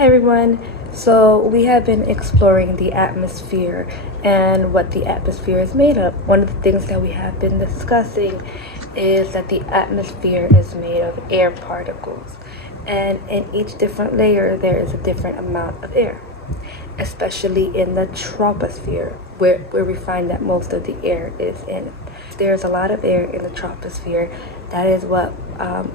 Hi everyone. So we have been exploring the atmosphere and what the atmosphere is made of. One of the things that we have been discussing is that the atmosphere is made of air particles, and in each different layer there is a different amount of air, especially in the troposphere where we find that most of the air is in. There's a lot of air in the troposphere. That is what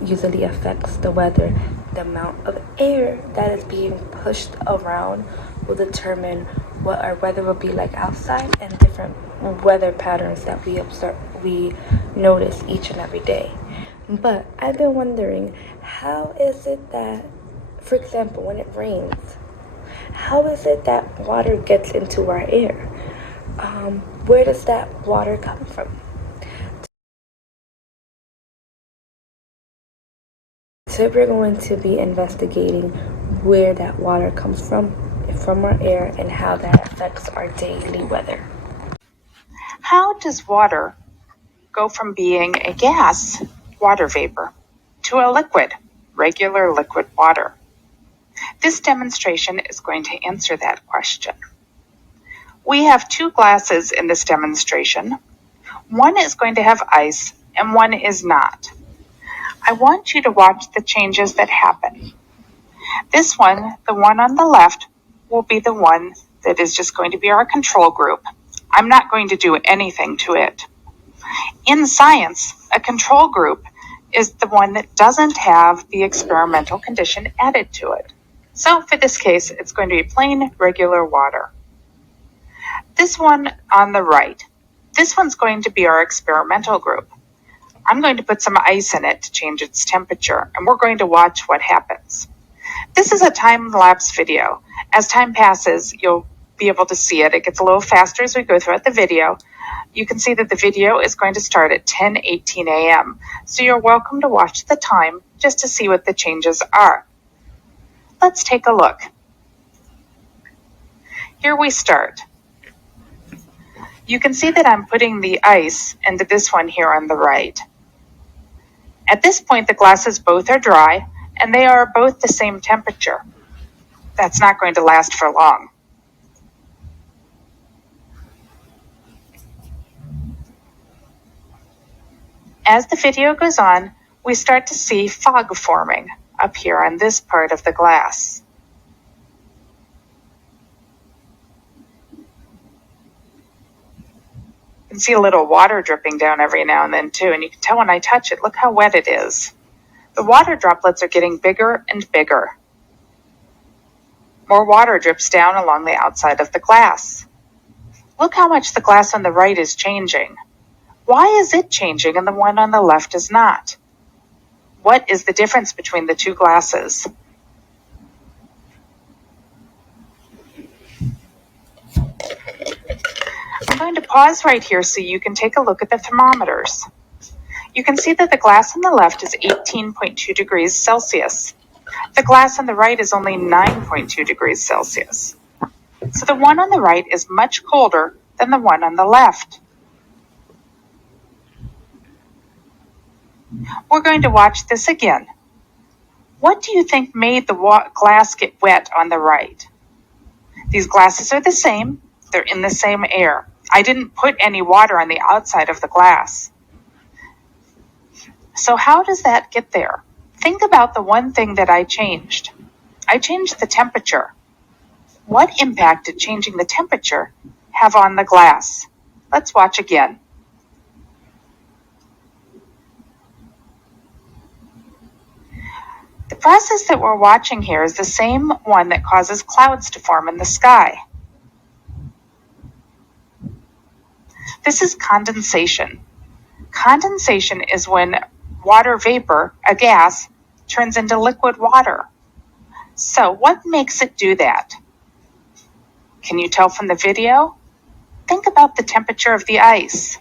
usually affects the weather. The amount of air that is being pushed around will determine what our weather will be like outside, and different weather patterns that we notice each and every day. But I've been wondering, how is it that, for example, when it rains, how is it that water gets into our air? Where does that water come from? So we're going to be investigating where that water comes from our air, and how that affects our daily weather. How does water go from being a gas, water vapor, to a liquid, regular liquid water? This demonstration is going to answer that question. We have two glasses in this demonstration. One is going to have ice and one is not. I want you to watch the changes that happen. This one, the one on the left, will be the one that is just going to be our control group. I'm not going to do anything to it. In science, a control group is the one that doesn't have the experimental condition added to it. So for this case, it's going to be plain regular water. This one on the right, this one's going to be our experimental group. I'm going to put some ice in it to change its temperature, and we're going to watch what happens. This is a time-lapse video. As time passes, you'll be able to see it. It gets a little faster as we go throughout the video. You can see that the video is going to start at 10:18 a.m. So you're welcome to watch the time just to see what the changes are. Let's take a look. Here we start. You can see that I'm putting the ice into this one here on the right. At this point, the glasses both are dry, and they are both the same temperature. That's not going to last for long. As the video goes on, we start to see fog forming up here on this part of the glass. You can see a little water dripping down every now and then too, and you can tell when I touch it, look how wet it is. The water droplets are getting bigger and bigger. More water drips down along the outside of the glass. Look how much the glass on the right is changing. Why is it changing and the one on the left is not? What is the difference between the two glasses? I'm going to pause right here so you can take a look at the thermometers. You can see that the glass on the left is 18.2 degrees Celsius. The glass on the right is only 9.2 degrees Celsius. So the one on the right is much colder than the one on the left. We're going to watch this again. What do you think made the glass get wet on the right? These glasses are the same. They're in the same air. I didn't put any water on the outside of the glass. So how does that get there? Think about the one thing that I changed. I changed the temperature. What impact did changing the temperature have on the glass? Let's watch again. The process that we're watching here is the same one that causes clouds to form in the sky. This is condensation. Condensation is when water vapor, a gas, turns into liquid water. So what makes it do that? Can you tell from the video? Think about the temperature of the ice.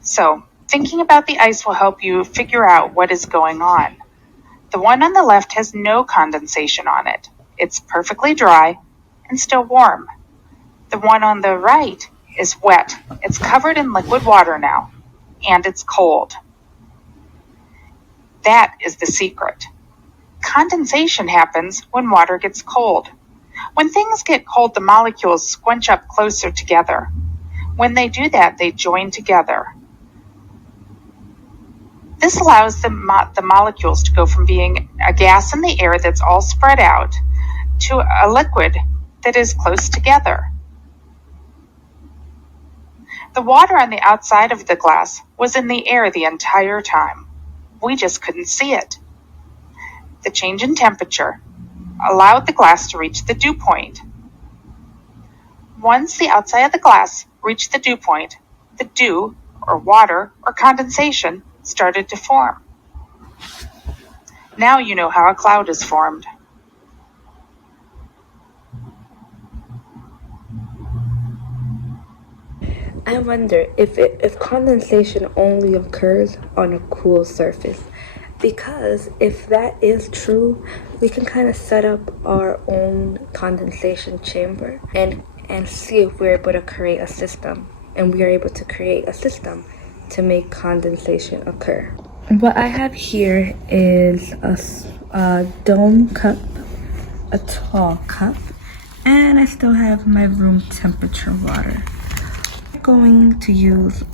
So thinking about the ice will help you figure out what is going on. The one on the left has no condensation on it. It's perfectly dry and still warm. The one on the right is wet. It's covered in liquid water now, and it's cold. That is the secret. Condensation happens when water gets cold. When things get cold, the molecules squinch up closer together. When they do that, they join together. This allows the molecules to go from being a gas in the air that's all spread out to a liquid that is close together. The water on the outside of the glass was in the air the entire time. We just couldn't see it. The change in temperature allowed the glass to reach the dew point. Once the outside of the glass reached the dew point, the dew, or water, or condensation started to form. Now you know how a cloud is formed. I wonder if condensation only occurs on a cool surface. Because if that is true, we can kind of set up our own condensation chamber and see if we're able to create a system. And we are able to create a system to make condensation occur. What I have here is a dome cup, a tall cup, and I still have my room temperature water. I'm going to use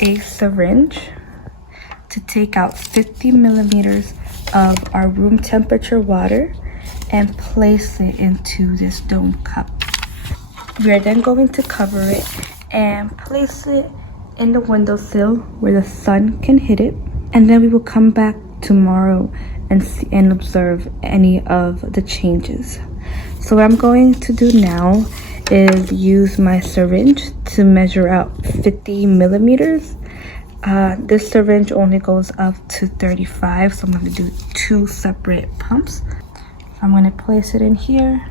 a syringe to take out 50 milliliters of our room temperature water and place it into this dome cup. We are then going to cover it and place it in the windowsill where the sun can hit it, and then we will come back tomorrow and see and observe any of the changes. So what I'm going to do now is use my syringe to measure out 50 millimeters. This syringe only goes up to 35, so I'm going to do 2 separate pumps. So I'm going to place it in here.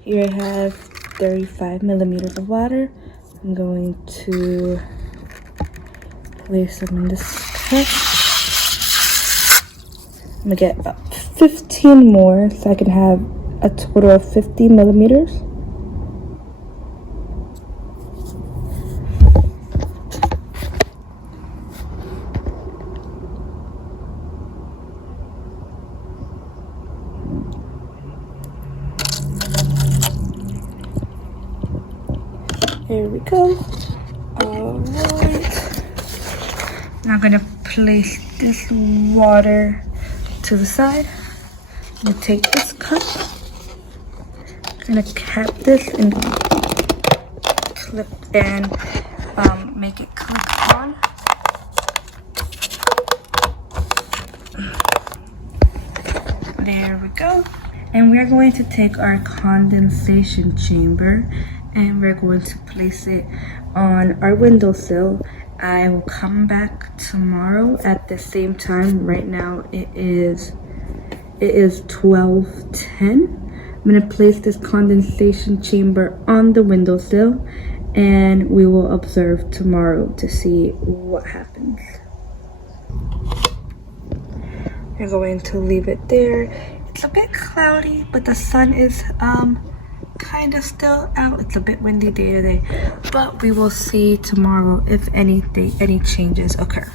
Here I have 35 millimeters of water. I'm going to place them in this cup. I'm gonna get about 15 more so I can have a total of 50 millimeters. Here we go. Alright. Now I'm gonna place this water to the side. I'm gonna take this cup. I'm gonna cap this and clip and make it click on. There we go. And we're going to take our condensation chamber and we're going to place it on our windowsill. I will come back tomorrow at the same time. Right now it is 12:10. I'm going to place this condensation chamber on the windowsill and we will observe tomorrow to see what happens. We're going to leave it there. It's a bit cloudy, but the sun is kind of still out. It's a bit windy day today, but we will see tomorrow if any changes occur.